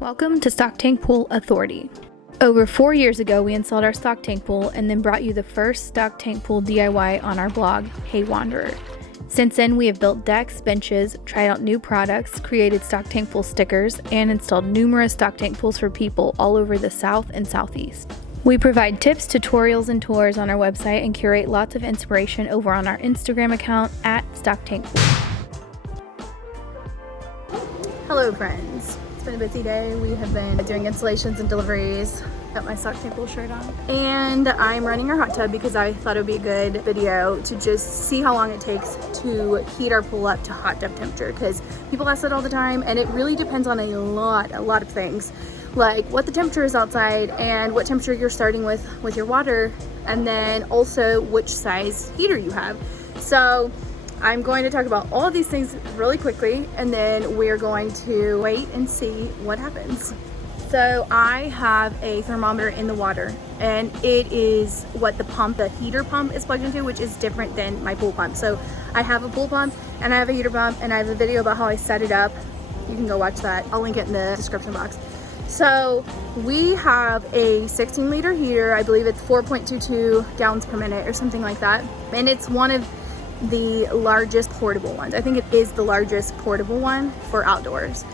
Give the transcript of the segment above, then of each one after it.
Welcome to Stock Tank Pool Authority. Over 4 years ago, we installed our stock tank pool and then brought you the first stock tank pool DIY on our blog, Hey Wanderer. Since then, we have built decks, benches, tried out new products, created stock tank pool stickers, and installed numerous stock tank pools for people all over the South and Southeast. We provide tips, tutorials, and tours on our website and curate lots of inspiration over on our Instagram account at Stock Tank Pool. Hello friends. It's been a busy day. We have been doing installations and deliveries. Got my stock tank pool shirt on. And I'm running our hot tub because I thought it would be a good video to just see how long it takes to heat our pool up to hot tub temperature, because people ask that all the time and it really depends on a lot of things, like what the temperature is outside and what temperature you're starting with your water, and then also which size heater you have. So I'm going to talk about all of these things really quickly, and then we're going to wait and see what happens. So I have a thermometer in the water, and it is what the heater pump is plugged into, which is different than my pool pump. So I have a pool pump and I have a heater pump, and I have a video about how I set it up. You can go watch that. I'll link it in the description box. So we have a 16-liter heater. I believe it's 4.22 gallons per minute or something like that. And it's one of the largest portable ones. I think it is the largest portable one for outdoors.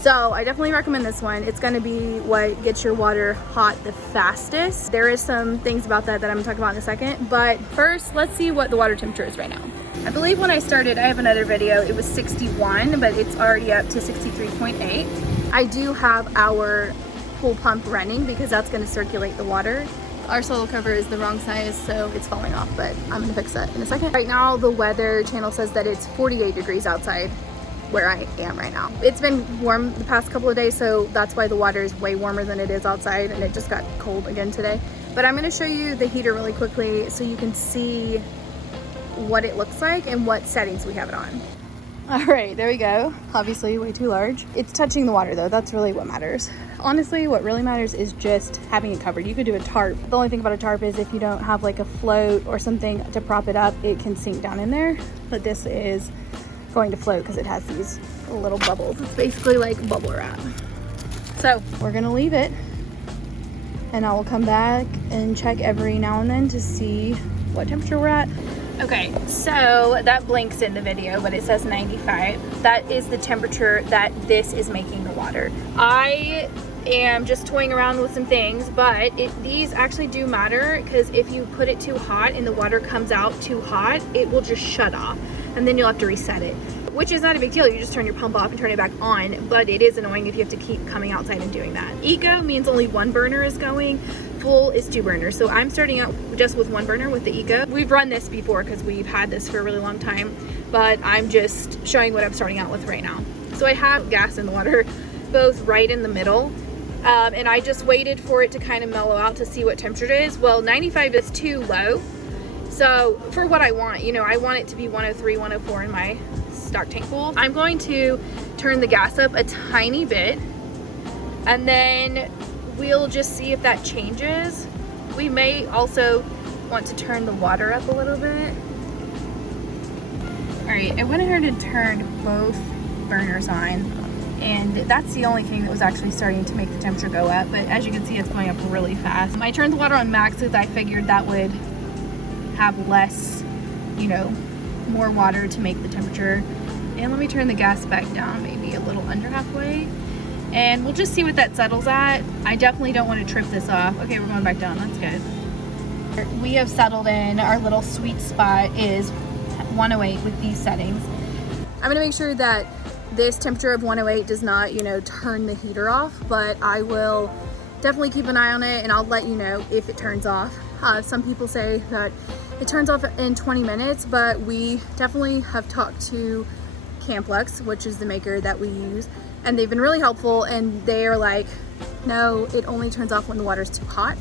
So I definitely recommend this one. It's going to be what gets your water hot the fastest. There is some things about that I'm going to talk about in a second, but first let's see what the water temperature is right now. I believe when I started, I have another video, it was 61, but it's already up to 63.8. I do have our pool pump running because that's going to circulate the water. Our solo cover is the wrong size, so it's falling off, but I'm gonna fix that in a second. Right now, the weather channel says that it's 48 degrees outside where I am right now. It's been warm the past couple of days, so that's why the water is way warmer than it is outside, and it just got cold again today. But I'm gonna show you the heater really quickly so you can see what it looks like and what settings we have it on. All right, there we go. Obviously way too large. It's touching the water though, that's really what matters. Honestly, what really matters is just having it covered. You could do a tarp. The only thing about a tarp is if you don't have like a float or something to prop it up, it can sink down in there. But this is going to float because it has these little bubbles. It's basically like bubble wrap. So we're gonna leave it, and I will come back and check every now and then to see what temperature we're at. Okay, so that blinks in the video, but it says 95. That is the temperature that this is making the water. I am just toying around with some things, but these actually do matter, because if you put it too hot and the water comes out too hot, it will just shut off, and then you'll have to reset it, which is not a big deal. You just turn your pump off and turn it back on, but it is annoying if you have to keep coming outside and doing that. Eco means only one burner is going. Full is 2 burners. So I'm starting out just with 1 burner with the Eco. We've run this before because we've had this for a really long time, but I'm just showing what I'm starting out with right now. So I have gas and water both right in the middle, and I just waited for it to kind of mellow out to see what temperature it is. Well, 95 is too low. So for what I want, you know, I want it to be 103, 104 in my stock tank pool. I'm going to turn the gas up a tiny bit, and then we'll just see if that changes. We may also want to turn the water up a little bit. All right, I went ahead and turned both burners on, and that's the only thing that was actually starting to make the temperature go up, but as you can see, it's going up really fast. I turned the water on max because I figured that would have less, you know, more water to make the temperature. And let me turn the gas back down, maybe a little under halfway, and we'll just see what that settles at. I definitely don't want to trip this off. Okay, we're going back down, that's good. We have settled in. Our little sweet spot is 108 with these settings. I'm gonna make sure that this temperature of 108 does not, you know, turn the heater off, but I will definitely keep an eye on it, and I'll let you know if it turns off. Some people say that it turns off in 20 minutes, but we definitely have talked to Camplux, which is the maker that we use, and they've been really helpful, and they're like, no, it only turns off when the water's too hot.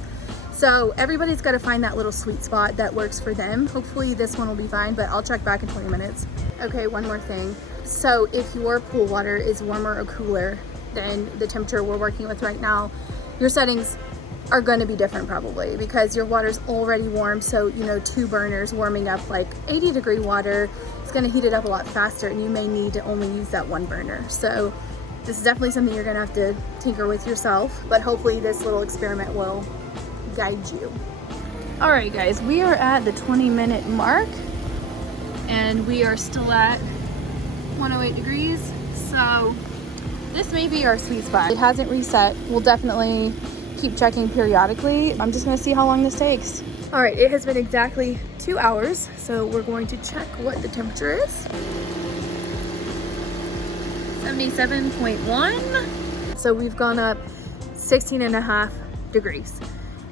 So everybody's got to find that little sweet spot that works for them. Hopefully this one will be fine, but I'll check back in 20 minutes. Okay, one more thing. So if your pool water is warmer or cooler than the temperature we're working with right now, your settings are going to be different probably, because your water's already warm. So, you know, 2 burners warming up like 80-degree water is going to heat it up a lot faster, and you may need to only use that 1 burner. So This is definitely something you're gonna have to tinker with yourself, but hopefully this little experiment will guide you. All right, guys, we are at the 20-minute mark and we are still at 108 degrees. So this may be our sweet spot. It hasn't reset. We'll definitely keep checking periodically. I'm just gonna see how long this takes. All right, it has been exactly 2 hours. So we're going to check what the temperature is. 77.1. So we've gone up 16.5 degrees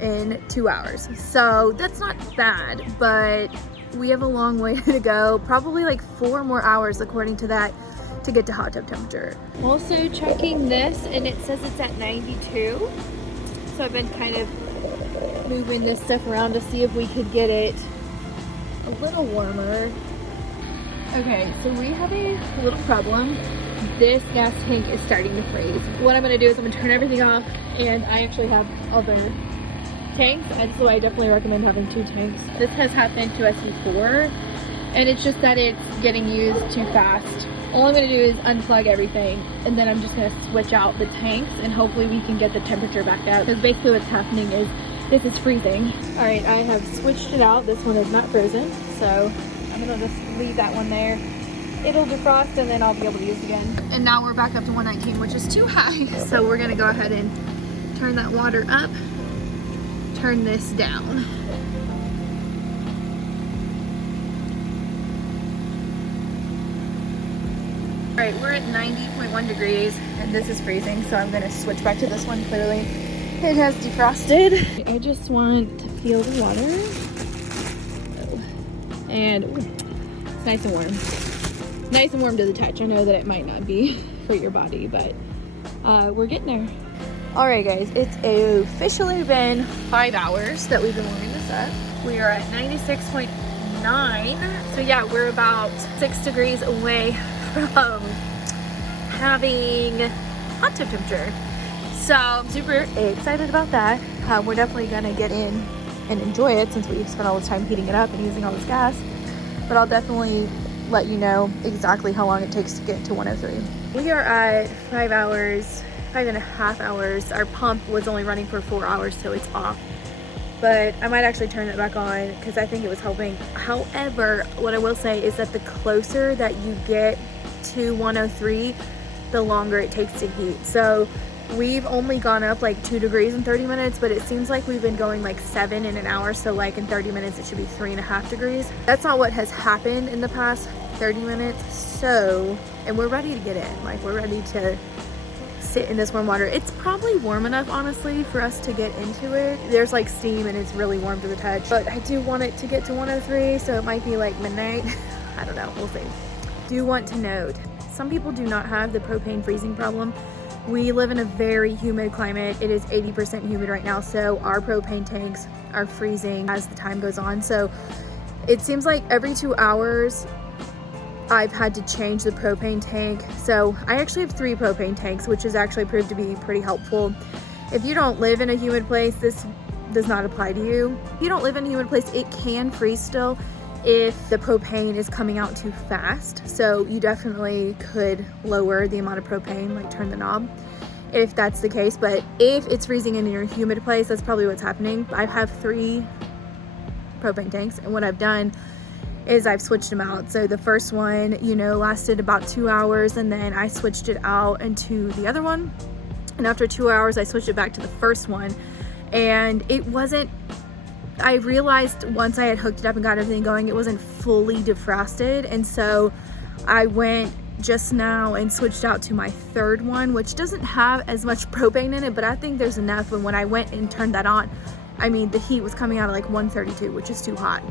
in 2 hours. So that's not bad, but we have a long way to go. Probably like 4 more hours according to that to get to hot tub temperature. Also checking this and it says it's at 92. So I've been kind of moving this stuff around to see if we could get it a little warmer. Okay, so we have a little problem. This gas tank is starting to freeze. What I'm gonna do is I'm gonna turn everything off, and I actually have other tanks, and so I definitely recommend having 2 tanks. This has happened to us before, and it's just that it's getting used too fast. All I'm gonna do is unplug everything, and then I'm just gonna switch out the tanks, and hopefully we can get the temperature back up, because basically what's happening is this is freezing. All right, I have switched it out. This one is not frozen, so I'm gonna just leave that one there. It'll defrost and then I'll be able to use it again. And now we're back up to 119, which is too high. So we're gonna go ahead and turn that water up, turn this down. All right, we're at 90.1 degrees and this is freezing. So I'm gonna switch back to this one. Clearly it has defrosted. I just want to feel the water. And ooh, it's nice and warm. Nice and warm to the touch. I know that it might not be for your body, but we're getting there. All right, guys, it's officially been 5 hours that we've been warming this up. We are at 96.9. So yeah, we're about 6 degrees away from having hot tub temperature. So I'm super excited about that. We're definitely gonna get in and enjoy it since we spent all this time heating it up and using all this gas. But I'll definitely let you know exactly how long it takes to get to 103. We are at 5 hours, 5.5 hours. Our pump was only running for 4 hours, so it's off. But I might actually turn it back on because I think it was helping. However, what I will say is that the closer that you get to 103, the longer it takes to heat. So we've only gone up like 2 degrees in 30 minutes, but it seems like we've been going like 7 in an hour. So like in 30 minutes, it should be 3.5 degrees. That's not what has happened in the past 30 minutes. So, and we're ready to get in. Like we're ready to sit in this warm water. It's probably warm enough, honestly, for us to get into it. There's like steam and it's really warm to the touch, but I do want it to get to 103. So it might be like midnight. I don't know, we'll see. Do want to note, some people do not have the propane freezing problem. We live in a very humid climate. It is 80% humid right now, so our propane tanks are freezing as the time goes on. So it seems like every 2 hours I've had to change the propane tank. So I actually have 3 propane tanks, which has actually proved to be pretty helpful. If you don't live in a humid place, this does not apply to you. If you don't live in a humid place, it can freeze still if the propane is coming out too fast. So you definitely could lower the amount of propane, like turn the knob if that's the case. But if it's freezing in your humid place, that's probably what's happening. I have 3 propane tanks, and what I've done is I've switched them out. So the first one, you know, lasted about 2 hours, and then I switched it out into the other one. And after 2 hours, I switched it back to the first one, and it wasn't, I realized once I had hooked it up and got everything going, it wasn't fully defrosted. And so I went just now and switched out to my third one, which doesn't have as much propane in it, but I think there's enough. And when I went and turned that on, I mean, the heat was coming out at like 132, which is too hot.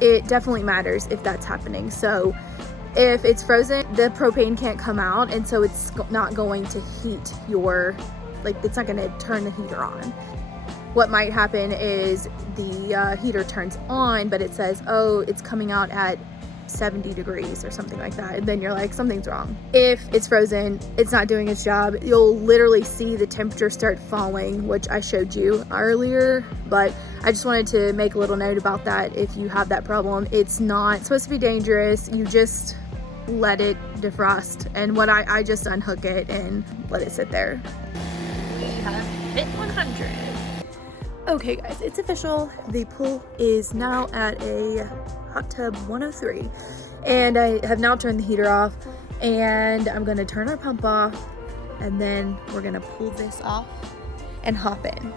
It definitely matters if that's happening. So if it's frozen, the propane can't come out, and so it's not going to heat your, like, it's not going to turn the heater on. What might happen is the heater turns on, but it says, oh, it's coming out at 70 degrees or something like that, and then you're like, something's wrong. If it's frozen, it's not doing its job. You'll literally see the temperature start falling, which I showed you earlier, but I just wanted to make a little note about that. If you have that problem, it's not supposed to be dangerous. You just let it defrost. And what I just unhook it and let it sit there. We have hit 100. Okay guys, it's official. The pool is now at a hot tub 103. And I have now turned the heater off, and I'm gonna turn our pump off, and then we're gonna pull this off and hop in.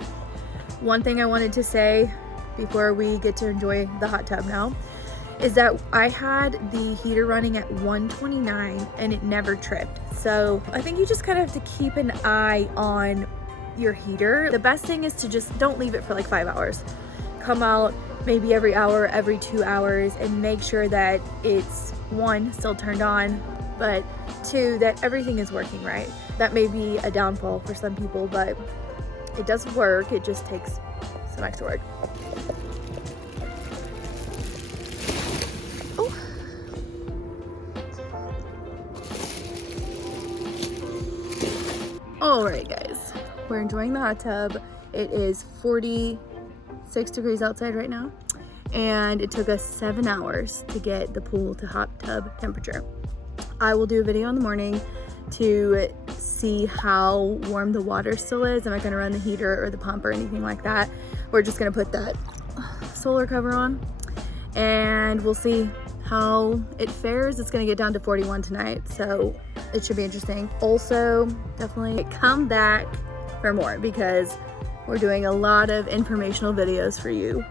One thing I wanted to say before we get to enjoy the hot tub now is that I had the heater running at 129 and it never tripped. So I think you just kind of have to keep an eye on your heater. The best thing is to just don't leave it for like 5 hours. Come out maybe every hour, every 2 hours, and make sure that it's, one, still turned on, but two, that everything is working right. That may be a downfall for some people, but it does work. It just takes some extra work. Oh. All right, guys, we're enjoying the hot tub. It is 46 degrees outside right now, and it took us 7 hours to get the pool to hot tub temperature. I will do a video in the morning to see how warm the water still is. Am I gonna run the heater or the pump or anything like that? We're just gonna put that solar cover on and we'll see how it fares. It's gonna get down to 41 tonight, so it should be interesting. Also, definitely come back for more because we're doing a lot of informational videos for you.